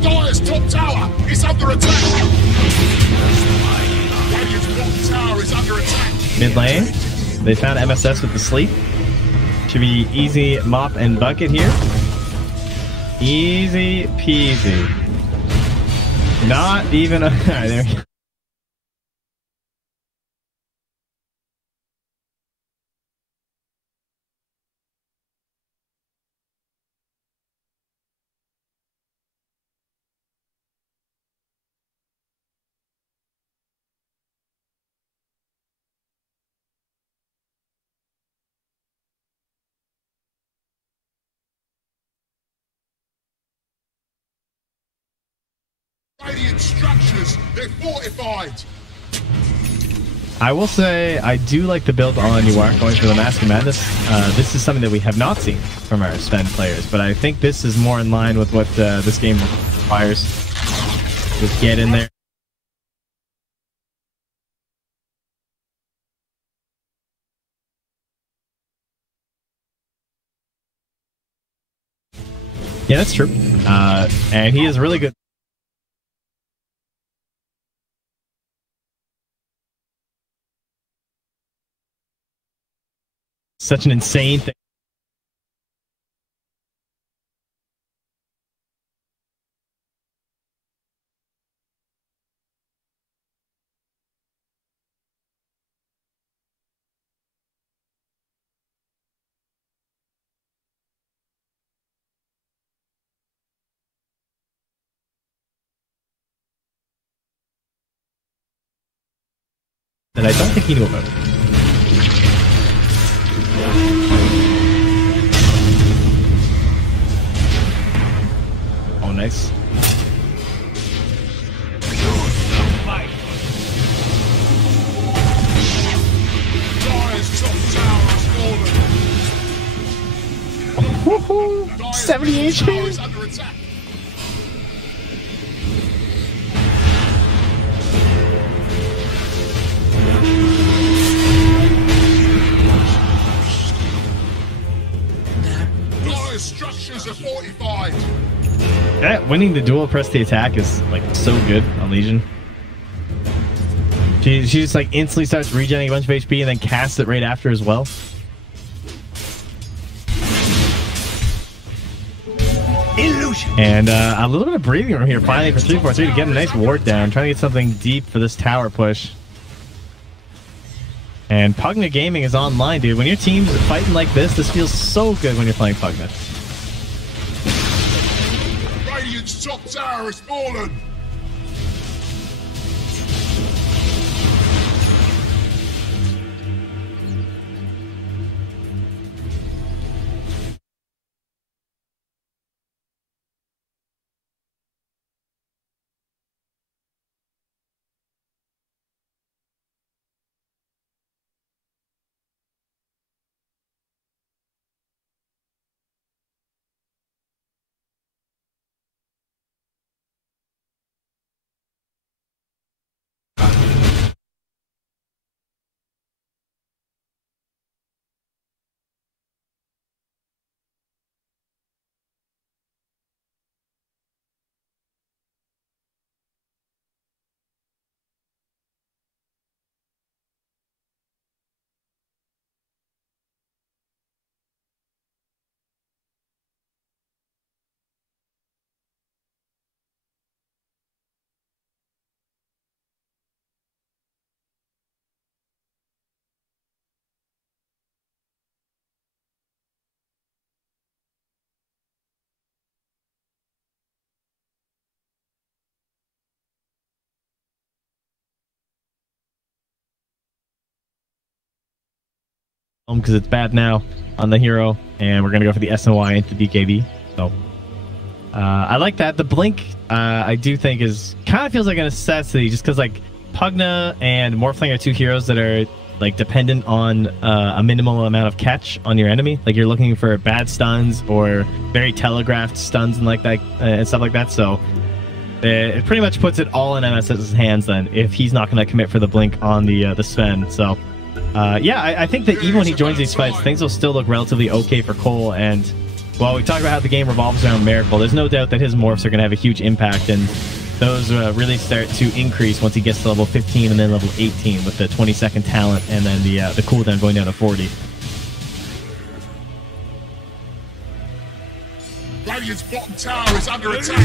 Dire's top tower is under attack. Radiant's bottom tower is under attack. Mid lane, they found MSS with the sleep. Should be easy mop and bucket here. Easy peasy. Not even a... Alright, there we go. Radiant structures, they're fortified. I will say I do like the build on you are going for the Mask of Madness. This is something that we have not seen from our Sven players, but I think this is more in line with what this game requires. Just get in there. Yeah, that's true. And he is really good. Such an insane thing. That I don't think he knew about. Oh, nice. Dire's top tower has fallen. 78 Tower is under attack. Dire's structures are fortified. Yeah, winning the dual press the attack is like so good on Legion. She just like instantly starts regenerating a bunch of HP and then casts it right after as well. Illusion. And a little bit of breathing room here finally for 343 to get a nice ward down. Trying to get something deep for this tower push. And Pugna Gaming is online, dude. When your team's fighting like this feels so good when you're playing Pugna. Radiant's top tower has fallen. because it's bad now on the hero, and we're gonna go for the SNY into DKB. So I like that. The blink I do think is kind of feels like a necessity, just because like Pugna and Morphling are two heroes that are like dependent on a minimal amount of catch on your enemy. Like you're looking for bad stuns or very telegraphed stuns and like that and stuff like that. So it pretty much puts it all in MSS's hands then if he's not going to commit for the blink on the Sven. So yeah, I think that even when he joins these fights, things will still look relatively okay for Cole. And well, we talked about how the game revolves around Miracle. There's no doubt that his morphs are going to have a huge impact, and those really start to increase once he gets to level 15 and then level 18 with the 20-second talent and then the cooldown going down to 40. Radiant's bottom tower is under attack.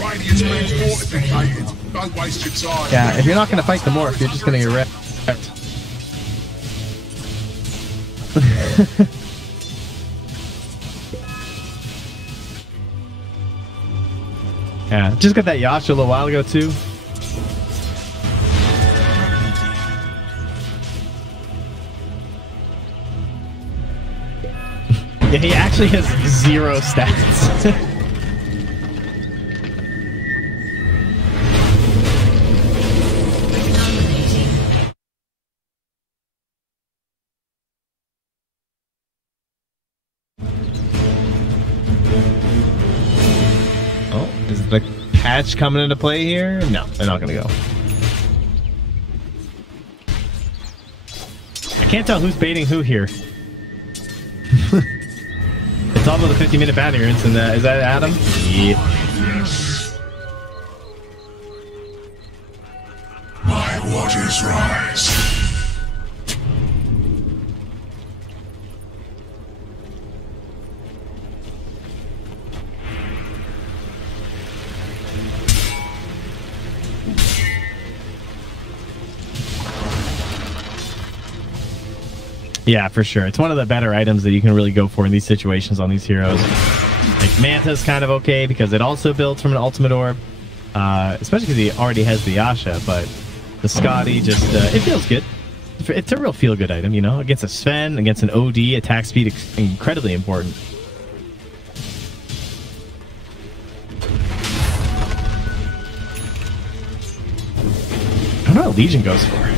Radiant's been fortificated. Don't waste your time. Yeah, if you're not going to fight the morph, you're just going to get wrecked. Yeah, just got that Yasha a little while ago too. Yeah, he actually has 0 stats. Oh, is the patch coming into play here? No, they're not going to go. I can't tell who's baiting who here. It's all about the 50-minute batting rinse, and is that Adam? Yeah. My waters rise. Yeah, for sure. It's one of the better items that you can really go for in these situations on these heroes. Like Manta's kind of okay because it also builds from an ultimate orb, especially because he already has the Yasha. But the Scotty just it feels good. It's a real feel-good item, you know. Against a Sven, against an OD, attack speed incredibly important. I don't know what Legion goes for.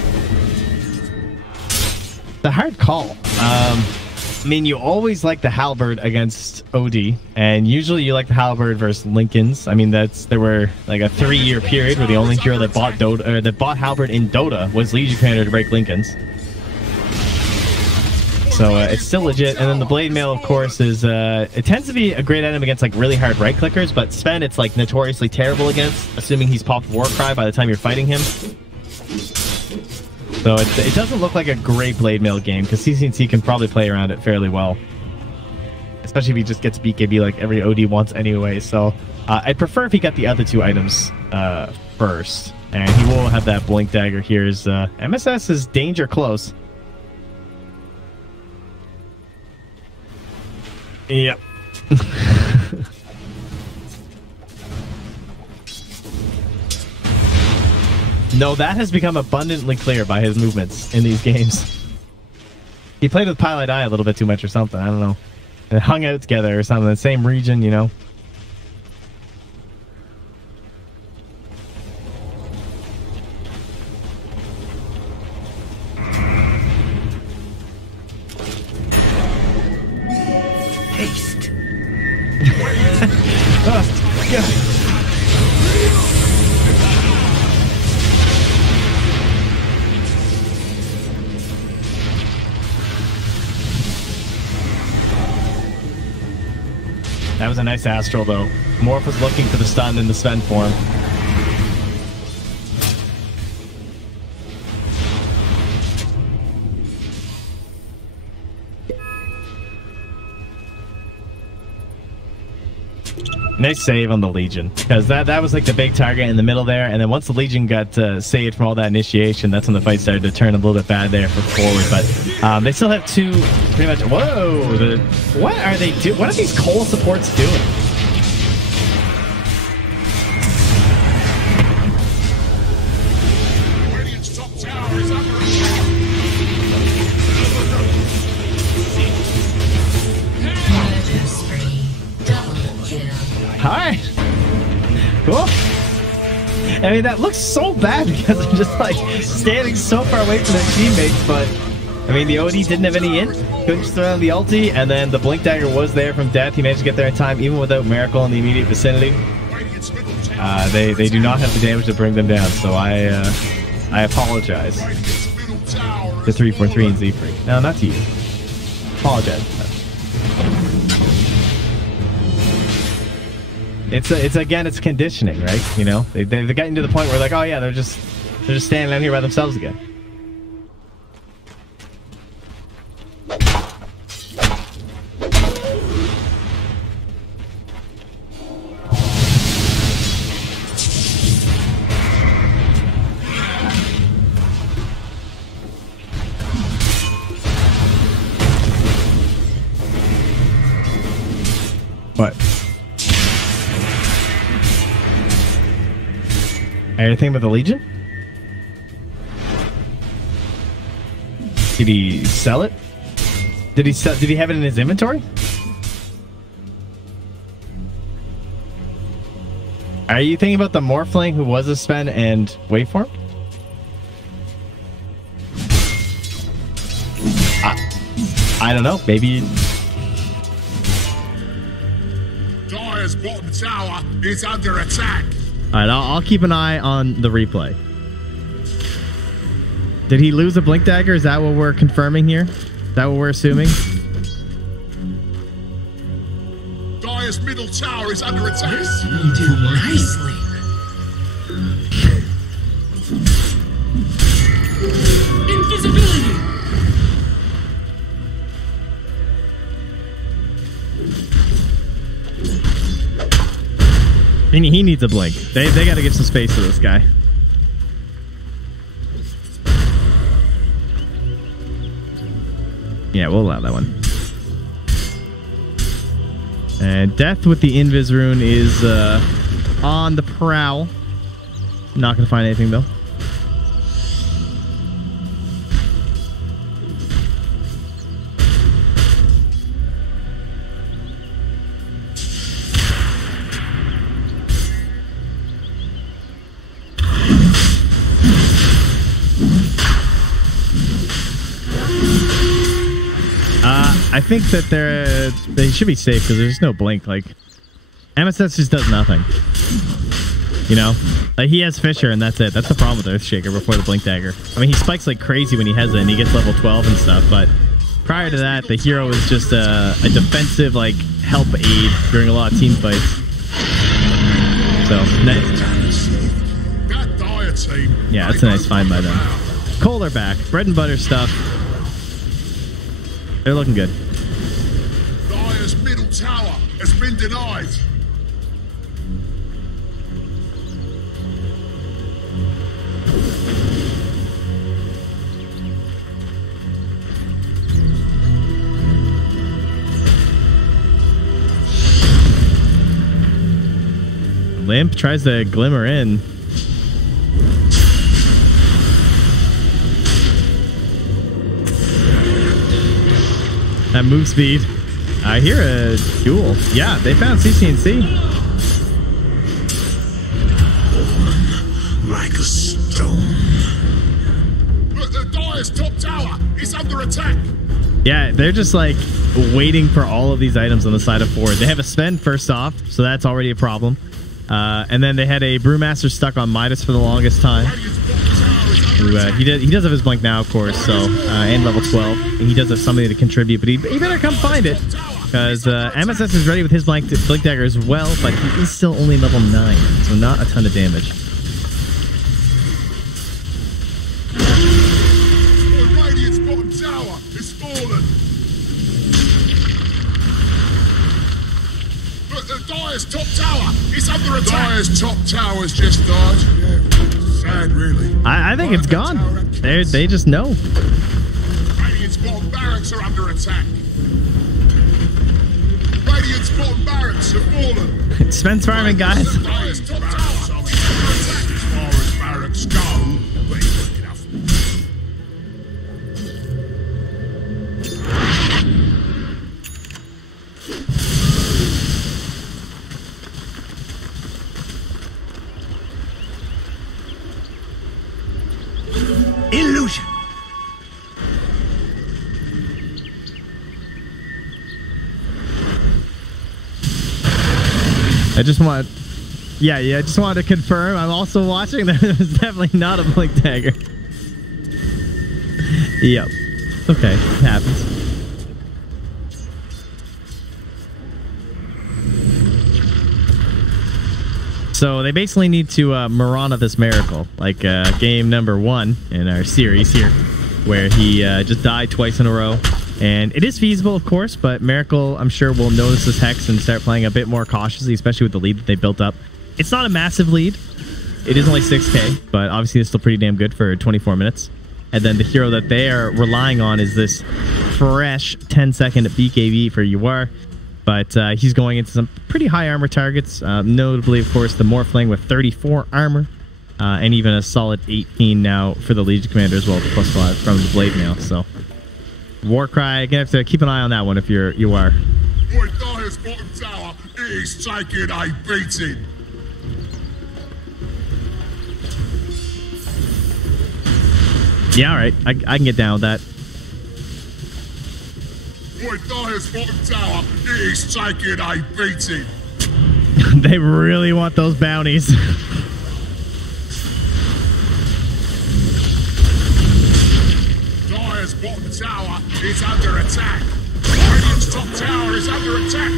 The hard call. I mean, you always like the Halberd against OD, and usually you like the Halberd versus Lincolns. I mean, there were like a 3-year period where the only hero that bought Dota, that bought Halberd in Dota was Legion Commander to break Lincolns. So it's still legit. And then the Blade Mail, of course, is it tends to be a great item against like really hard right clickers, but Sven it's like notoriously terrible against, assuming he's popped Warcry by the time you're fighting him. So it doesn't look like a great Blade Mail game, because CCNC can probably play around it fairly well. Especially if he just gets BKB like every OD wants anyway. So I'd prefer if he got the other 2 items first. And he will have that Blink Dagger here. MSS is danger close. Yep. No, that has become abundantly clear by his movements in these games. He played with Pilot Eye a little bit too much or something. I don't know. They hung out together or something. The same region, you know. Haste. Oh, God. That was a nice Astral, though. Morph was looking for the stun in the Sven form. Nice save on the Legion, because that was like the big target in the middle there, and then once the Legion got saved from all that initiation, that's when the fight started to turn a little bit bad there for forward. But they still have 2 pretty much. Whoa! What are they doing? What are these Cole supports doing? right. Cool. I mean, that looks so bad because they're just like standing so far away from their teammates, but I mean, the OD didn't have any in. Couldn't just throw down the ulti, and then the Blink Dagger was there from Death. He managed to get there in time, even without Miracle in the immediate vicinity. They do not have the damage to bring them down, so I apologize to 343 and Z-Freak. No, not to you. Apologize. It's again, it's conditioning, right? You know, they've gotten to the point where like, oh yeah, they're just standing out here by themselves again. What? Anything about the Legion? Did he sell it? Did he have it in his inventory? Are you thinking about the Morphling who was a Sven and Waveform? I don't know. Maybe. Dire's bottom tower is under attack. All right, I'll keep an eye on the replay. Did he lose a Blink Dagger? Is that what we're confirming here? Is that what we're assuming? Dire's middle tower is under attack. This will do nicely. Invisibility. He needs a blink. They got to give some space to this guy. Yeah, we'll allow that one. And Death with the Invis rune is on the prowl. Not going to find anything, though. I think that they should be safe because there's no blink. Like, MSS just does nothing. You know? Like, he has Fisher and that's it. That's the problem with Earthshaker before the Blink Dagger. I mean, he spikes like crazy when he has it and he gets level 12 and stuff, but prior to that, the hero is just a defensive, like, help aid during a lot of team fights. So, yeah, that's a nice find by them. Cole are back. Bread and butter stuff. They're looking good. Dire's middle tower has been denied. Limp tries to glimmer in. That move speed. I hear a duel. Yeah, they found CC&C. Like a stone. Look, the Dire's top tower is under attack. Yeah, they're just like waiting for all of these items on the side of forward. They have a Sven first off, so that's already a problem. And then they had a Brewmaster stuck on Midas for the longest time. He does have his blink now, of course, so and level 12. And he does have somebody to contribute, but he better come find it because MSS is ready with his blink dagger as well, but he is still only level 9, so not a ton of damage. Radiant's bottom tower is fallen. Look, the Dire's top tower is under attack. Dire's top tower's just died. Yeah. Sad, really. I think it's gone. They just know. Radiant's bottom barracks are under attack. Radiant's bottom barracks have fallen. Spence farming, guys. Dire's top tower under attack. As far as barracks go, but it's good enough. I just want... Yeah, I just wanted to confirm. I'm also watching. There was definitely not a blink dagger. Yep. Okay, it happens. So they basically need to Mirana this miracle, like game number 1 in our series here, where he just died twice in a row. And it is feasible, of course, but Miracle, I'm sure, will notice this Hex and start playing a bit more cautiously, especially with the lead that they built up. It's not a massive lead. It is only 6k, but obviously it's still pretty damn good for 24 minutes. And then the hero that they are relying on is this fresh 10-second BKB for UR. But he's going into some pretty high armor targets, notably, of course, the Morphling with 34 armor, and even a solid 18 now for the Legion Commander as well, the +5 from the Blade Mail. So, Warcry, gonna have to keep an eye on that one if you are. Boy, Dyer's bottom tower is taking a beating. Yeah, all right, I can get down with that. Boy, Dyer's bottom tower is taking a beating. They really want those bounties. Dyer's bottom tower is under attack. Radiant's top tower is under attack.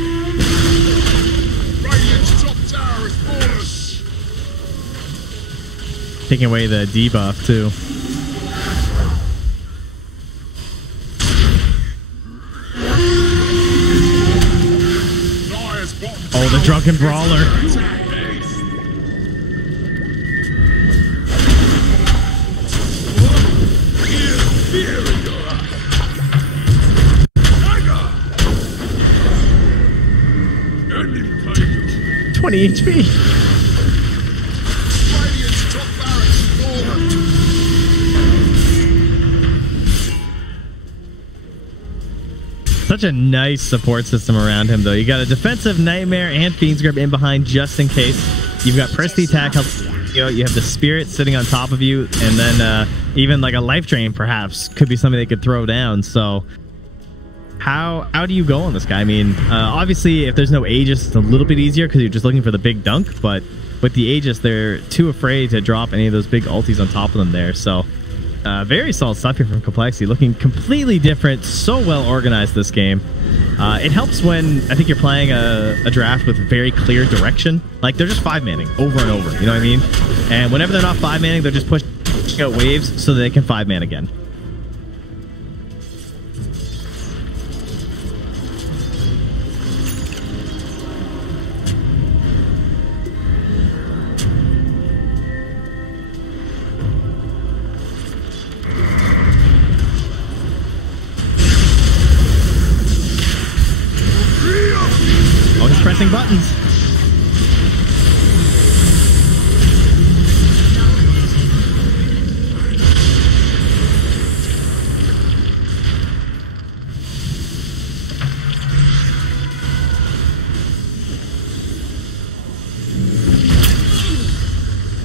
Radiant's top tower is fallen. Taking away the debuff, too. Oh, the Drunken Brawler. $20 HP. Such a nice support system around him, though. You got a defensive Nightmare and Fiend's Grip in behind just in case. You've got Press the Attack help. You have the Spirit sitting on top of you, and then even like a Life Drain, perhaps, could be something they could throw down. So, how do you go on this guy? I mean, obviously, if there's no Aegis, it's a little bit easier because you're just looking for the big dunk. But with the Aegis, they're too afraid to drop any of those big ultis on top of them there. So. Very solid stuff here from Complexity, looking completely different, so well organized this game. It helps when I think you're playing a draft with very clear direction. Like, they're just 5-manning over and over, you know what I mean? And whenever they're not 5-manning, they're just pushing out waves so that they can 5-man again. Pressing buttons.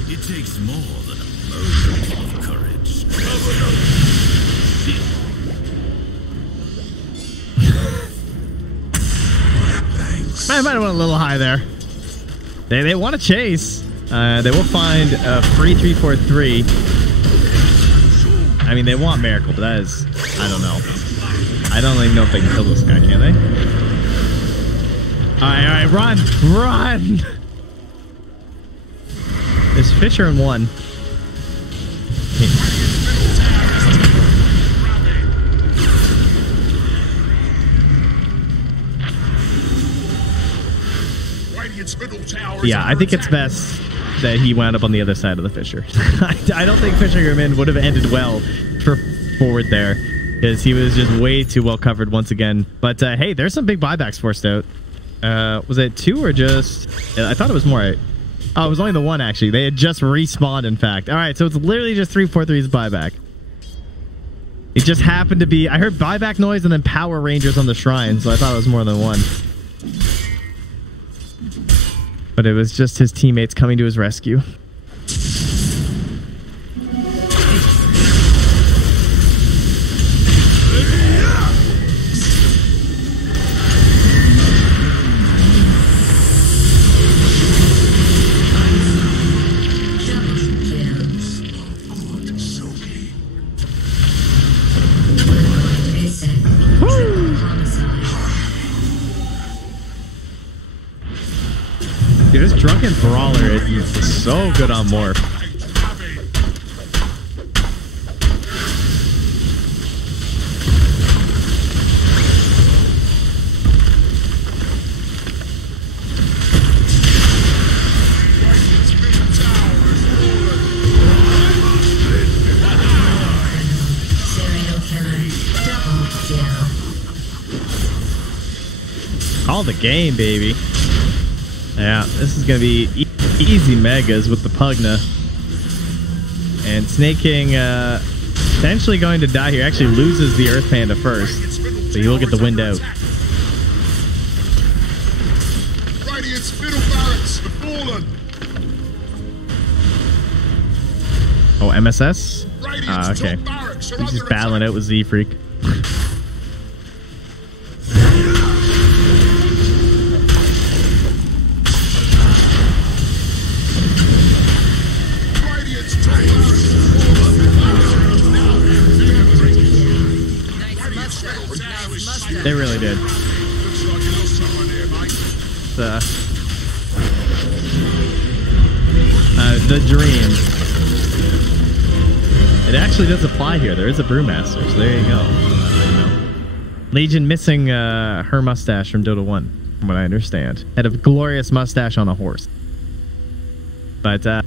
It takes more than a moment of courage. I might have went a little high there. They want to chase. They will find a free 3-4-3. I mean, they want Miracle, but that is... I don't know. I don't even know if they can kill this guy, can they? Alright, run! Run! There's Fisher in one. Yeah, I think it's best that he wound up on the other side of the Fisher. I don't think Fisher German would have ended well for forward there because he was just way too well covered once again. But hey, there's some big buybacks forced out. Was it 2 or just... I thought it was more. Oh, it was only the 1, actually. They had just respawned, in fact. All right, so it's literally just 3-4-3's buyback. It just happened to be... I heard buyback noise and then Power Rangers on the shrine, so I thought it was more than 1. But it was just his teammates coming to his rescue. Dude, this Drunken Brawler is so good on Morph. Call the game, baby. Yeah, this is going to be easy megas with the Pugna. And Snake King potentially going to die here. Actually loses the Earth Panda first. So he will get the wind out. Radiant's middle barracks have fallen. Oh, MSS? Okay. He's just battling out with Z-Freak. They really did. The dream. It actually does apply here. There is a Brewmaster, so there you go. Legion missing her mustache from Dota 1, from what I understand. Had a glorious mustache on a horse. But